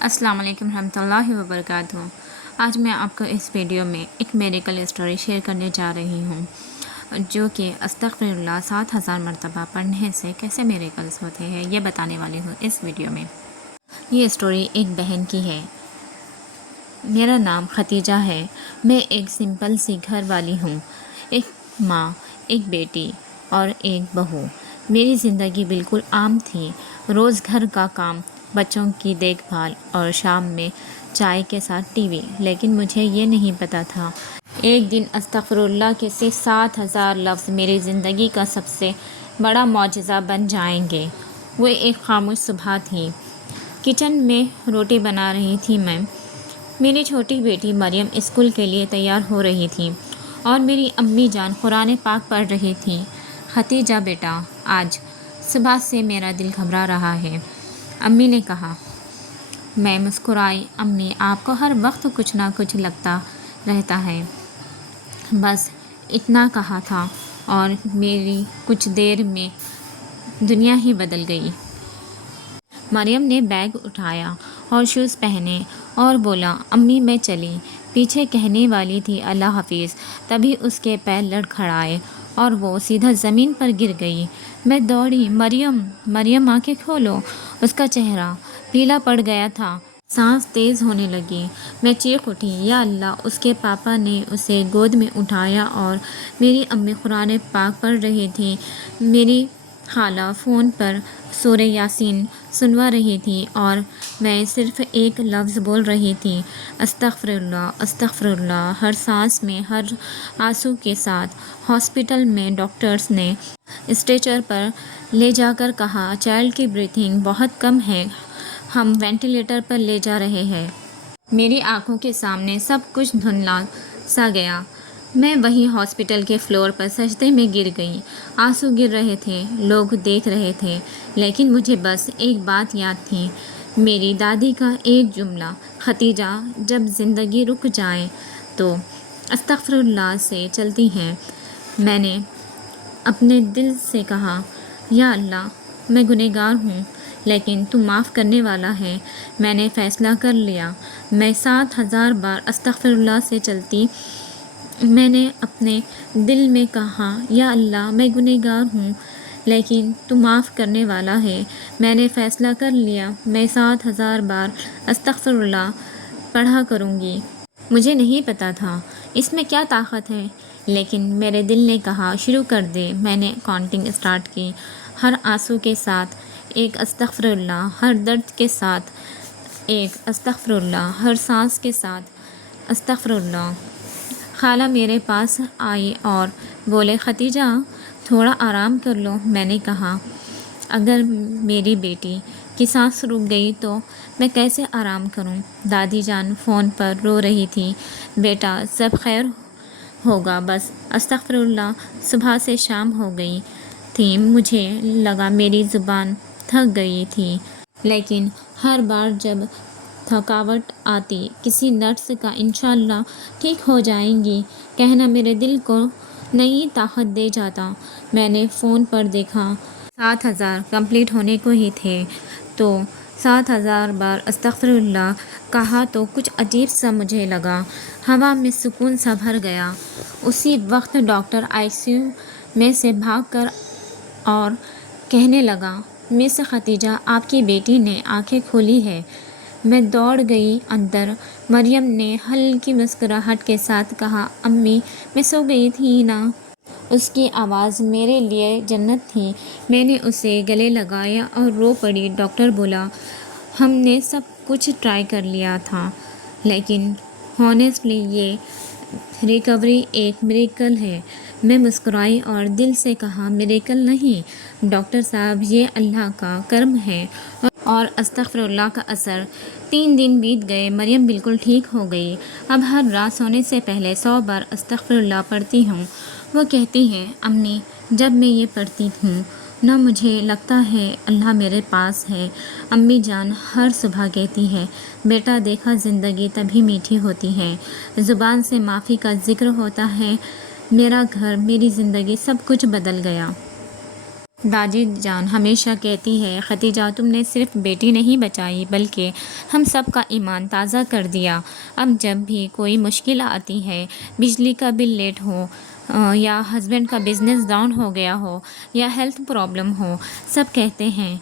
السلام علیکم ورحمۃ اللہ وبرکاتہ۔ آج میں آپ کو اس ویڈیو میں ایک میریکل اسٹوری شیئر کرنے جا رہی ہوں، جو کہ استغفر اللہ 7000 مرتبہ پڑھنے سے کیسے میریکلز ہوتے ہیں یہ بتانے والی ہوں اس ویڈیو میں۔ یہ اسٹوری ایک بہن کی ہے۔ میرا نام ختیجہ ہے۔ میں ایک سمپل سی گھر والی ہوں، ایک ماں، ایک بیٹی اور ایک بہو۔ میری زندگی بالکل عام تھی، روز گھر کا کام، بچوں کی دیکھ بھال اور شام میں چائے کے ساتھ ٹی وی۔ لیکن مجھے یہ نہیں پتہ تھا ایک دن استغفر اللہ کے 7000 لفظ میری زندگی کا سب سے بڑا معجزہ بن جائیں گے۔ وہ ایک خاموش صبح تھی، کچن میں روٹی بنا رہی تھی میں۔ میری چھوٹی بیٹی مریم اسکول کے لیے تیار ہو رہی تھی اور میری امی جان قرآن پاک پڑھ رہی تھی۔ ختیجہ بیٹا، آج صبح سے میرا دل گھبرا رہا ہے، امی نے کہا۔ میں مسکرائی۔ امی، آپ کو ہر وقت کچھ نہ کچھ لگتا رہتا ہے، بس اتنا کہا تھا اور میری کچھ دیر میں دنیا ہی بدل گئی۔ مریم نے بیگ اٹھایا اور شوز پہنے اور بولا، امی میں چلی۔ پیچھے کہنے والی تھی اللہ حافظ، تبھی اس کے پیر لڑکھڑائے اور وہ سیدھا زمین پر گر گئی۔ میں دوڑی، مریم مریم آنکھیں کھولو۔ اس کا چہرہ پیلا پڑ گیا تھا، سانس تیز ہونے لگی۔ میں چیخ اٹھی، یا اللہ! اس کے پاپا نے اسے گود میں اٹھایا اور میری امی قرآن پاک پڑھ رہی تھی۔ میری خالہ فون پر سورہ یاسین سنوا رہی تھی اور میں صرف ایک لفظ بول رہی تھی، استغفر اللہ استغفر اللہ، ہر سانس میں، ہر آنسو کے ساتھ۔ ہاسپٹل میں ڈاکٹرز نے اسٹریچر پر لے جا کر کہا، چائلڈ کی بریتھنگ بہت کم ہے، ہم وینٹیلیٹر پر لے جا رہے ہیں۔ میری آنکھوں کے سامنے سب کچھ دھندلا سا گیا۔ میں وہیں ہاسپٹل کے فلور پر سجدے میں گر گئی۔ آنسو گر رہے تھے، لوگ دیکھ رہے تھے، لیکن مجھے بس ایک بات یاد تھی، میری دادی کا ایک جملہ، ختیجہ جب زندگی رک جائے تو استغفر اللہ سے چلتی ہے۔ میں نے اپنے دل سے کہا، یا اللہ! میں گنہگار ہوں، لیکن تو معاف کرنے والا ہے۔ میں نے فیصلہ کر لیا، میں 7000 بار استغفر اللہ سے چلتی۔ میں نے اپنے دل میں کہا، یا اللہ! میں گنہگار ہوں، لیکن تو معاف کرنے والا ہے۔ میں نے فیصلہ کر لیا، میں 7000 بار استغفر اللہ پڑھا کروں گی۔ مجھے نہیں پتہ تھا اس میں کیا طاقت ہے، لیکن میرے دل نے کہا، شروع کر دے۔ میں نے کاؤنٹنگ اسٹارٹ کی، ہر آنسو کے ساتھ ایک استغفر اللہ، ہر درد کے ساتھ ایک استغفر اللہ، ہر سانس کے ساتھ استغفر اللہ۔ خالہ میرے پاس آئی اور بولے، ختیجہ تھوڑا آرام کر لو۔ میں نے کہا، اگر میری بیٹی کی سانس رک گئی تو میں کیسے آرام کروں؟ دادی جان فون پر رو رہی تھی، بیٹا سب خیر ہوگا، بس استغفر اللہ۔ صبح سے شام ہو گئی تھی، مجھے لگا میری زبان تھک گئی تھی، لیکن ہر بار جب تھکاوٹ آتی، کسی نرس کا انشاءاللہ ٹھیک ہو جائیں گی کہنا میرے دل کو نئی طاقت دے جاتا۔ میں نے فون پر دیکھا، 7000 کمپلیٹ ہونے کو ہی تھے، تو 7000 بار استغفر اللہ کہا تو کچھ عجیب سا مجھے لگا، ہوا میں سکون سا بھر گیا۔ اسی وقت ڈاکٹر ICU میں سے بھاگ کر اور کہنے لگا، مس ختیجہ آپ کی بیٹی نے آنکھیں کھولی ہیں۔ میں دوڑ گئی اندر۔ مریم نے ہلکی مسکراہٹ کے ساتھ کہا، امی میں سو گئی تھی نا۔ اس کی آواز میرے لیے جنت تھی۔ میں نے اسے گلے لگایا اور رو پڑی۔ ڈاکٹر بولا، ہم نے سب کچھ ٹرائی کر لیا تھا، لیکن ہانیسٹلی یہ ریکوری ایک میریکل ہے۔ میں مسکرائی اور دل سے کہا، میریکل نہیں ڈاکٹر صاحب، یہ اللہ کا کرم ہے اور استغفر اللہ کا اثر۔ 3 دن بیت گئے، مریم بالکل ٹھیک ہو گئی۔ اب ہر رات سونے سے پہلے 100 بار استغفر اللہ پڑھتی ہوں۔ وہ کہتی ہے، امی جب میں یہ پڑھتی ہوں نہ مجھے لگتا ہے اللہ میرے پاس ہے۔ امی جان ہر صبح کہتی ہے، بیٹا دیکھا زندگی تبھی میٹھی ہوتی ہے، زبان سے معافی کا ذکر ہوتا ہے۔ میرا گھر، میری زندگی، سب کچھ بدل گیا۔ داجی جان ہمیشہ کہتی ہے، ختیجہ تم نے صرف بیٹی نہیں بچائی بلکہ ہم سب کا ایمان تازہ کر دیا۔ اب جب بھی کوئی مشکل آتی ہے، بجلی کا بل لیٹ ہو، یا ہسبینڈ کا بزنس ڈاؤن ہو گیا ہو، یا ہیلتھ پرابلم ہو، سب کہتے ہیں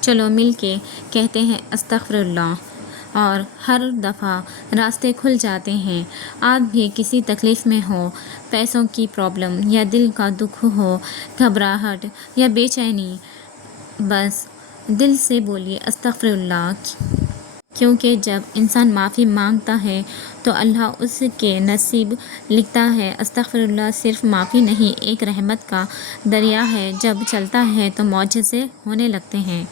چلو مل کے کہتے ہیں استغفر اللہ، اور ہر دفعہ راستے کھل جاتے ہیں۔ آپ بھی کسی تکلیف میں ہو، پیسوں کی پرابلم یا دل کا دکھ ہو، گھبراہٹ یا بے چینی، بس دل سے بولیے استغفر اللہ، کیونکہ جب انسان معافی مانگتا ہے تو اللہ اس کے نصیب لکھتا ہے۔ استغفر اللہ صرف معافی نہیں، ایک رحمت کا دریا ہے، جب چلتا ہے تو معجزے ہونے لگتے ہیں۔